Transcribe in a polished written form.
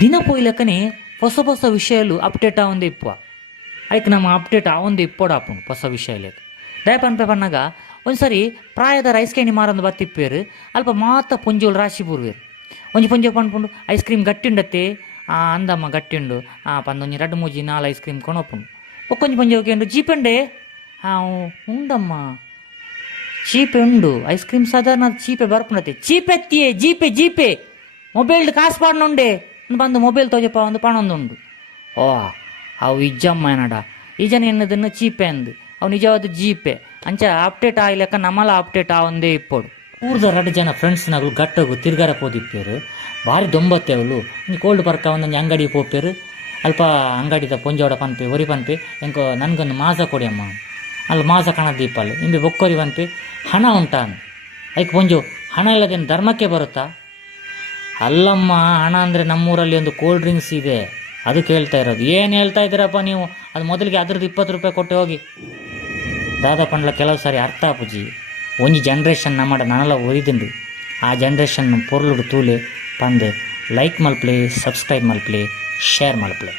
ದಿನ ಪೋಯ್ಲಕ್ಕನೆ ಹೊಸ ಹೊಸ ವಿಷಯಲು ಅಪ್ಡೇಟ್ ಆವಂದೆ ಇಪ್ಪುವ ಐಕ್ ನಮ್ಮ ಅಪ್ಡೇಟ್ ಆವಂದೆ ಇಪ್ಪೋಡು ಆಪುಂಡು ಹೊಸ ವಿಷಯಲೇಕ ದಯಪ ಅನ್ಪೆ ಪನ್ನಾಗ ಒಂದ್ಸರಿ ಪ್ರಾಯದ ಐಸ್ ಕ್ಯಾಂಡಿ ಮಾರಂದು ಬತ್ತಿಪ್ಪೇರು ಅಲ್ಪ ಮಾತ ಪೊಂಜೋಳು ರಾಶಿ ಪೂರ್ವೇರು ಒಂಜಿ ಪೊಂಜೆ ಪಂಡ್ಪುಂಡು ಐಸ್ ಕ್ರೀಮ್ ಗಟ್ಟಿಂಡತ್ತೆ ಅಂದಮ್ಮ ಗಟ್ಟಿಂಡು ಪಂದೊಂಜಿ 2-3-4 ಐಸ್ ಕ್ರೀಮ್ ಕೊನೊಪ್ಪುಂಡು ಒಕ್ಕೊಂಜಿ ಪೊಂಜೆ ಹೋಗ್ಯಂಡು ಜೀಪೆಂಡೆ ಉಂಡಮ್ಮ ಚೀಪೆ ಉಂಡು ಐಸ್ ಕ್ರೀಮ್ ಸಾಧಾರಣ ಚೀಪೆ ಬರ್ಪುಂಡತ್ತೆ ಚೀಪೆತ್ತಿಯೇ ಜೀಪೆ ಜೀಪೆ ಮೊಬೈಲ್ಡ್ ಕಾಸು ಪಾಡ್ನುಂಡೆ ಬಂದು ಮೊಬೈಲ್ ತೋಜಪ್ಪ ಒಂದು ಪಣೊಂದುಂಡು ಓ ಅವು ಇಜ್ಜಮ್ಮ ಏನಡ ಈಜನ ಎನ್ನದನ್ನು ಚೀಪೆ ಅಂದು ಅವು ನಿಜವಾದ ಜೀಪೆ ಅಂಚ ಅಪ್ಡೇಟ್ ಆಗ್ಲಿಕ್ಕ ನಮ್ಮಲ್ಲ ಅಪ್ಡೇಟ್ ಆವಂದೇ ಇಪ್ಪೋಡು ಊರ್ದ 2 ಜನ ಫ್ರೆಂಡ್ಸ್ನಗಳು ಗಟ್ಟಗು ತಿರ್ಗಾರ ಪೋದಿಪ್ಪೇರು ಭಾರಿ ದೊಂಬತ್ತೇವಲು ಇಂಚ ಕೋಲ್ಡ್ ಪರ್ಕ ಒಂದೊಂದು ಅಂಗಡಿ ಪೋಪೇರು ಅಲ್ಪ ಅಂಗಡಿದ ಪೊಂಜೋಡ ಪನ್ಪೆ ಒರಿ ಪನ್ಪೆ ಎಂಕೋ ನನಗೊಂದು ಮಾಸ ಕೊಡಿ ಅಮ್ಮ ಅಲ್ಲಿ ಮಾಸ ಕಣ ದೀಪಲ್ಲಿ ನಿಂಬೆ ಬೊಕ್ಕೊರಿ ಪನ್ಪೆ ಹಣ ಉಂಟಾ ಐಕ್ ಪೊಂಜು ಹಣ ಇಲ್ಲದೇನು ಧರ್ಮಕ್ಕೆ ಬರುತ್ತಾ ಅಲ್ಲಮ್ಮ ಹಣ ಅಂದರೆ ನಮ್ಮೂರಲ್ಲಿ ಒಂದು ಕೋಲ್ಡ್ ಡ್ರಿಂಕ್ಸ್ ಇದೆ ಅದು ಕೇಳ್ತಾ ಇರೋದು ಏನು ಹೇಳ್ತಾ ಇದ್ದೀರಪ್ಪ ನೀವು ಅದು ಮೊದಲಿಗೆ ಅದ್ರದ್ದು 20 ರೂಪಾಯಿ ಕೊಟ್ಟು ಹೋಗಿ ದಾದಾ ಪಂಡ್ಲ ಕೆಲವು ಸಾರಿ ಅರ್ಥ ಆಪುಜಿ ಒಂಜಿ ಜನ್ರೇಷನ್ ನಮ್ಮಡ ನಾನೆಲ್ಲ ಒರಿದಿಂಡು ಆ ಜನ್ರೇಷನ್ ಪೊರ್ಲುಡು ತೂಲೆ ಪಂದೆ ಲೈಕ್ ಮಲ್ಪ್ಲೆ ಸಬ್ಸ್ಕ್ರೈಬ್ ಮಲ್ಪ್ಲೆ ಶೇರ್ ಮಲ್ಪ್ಲೆ.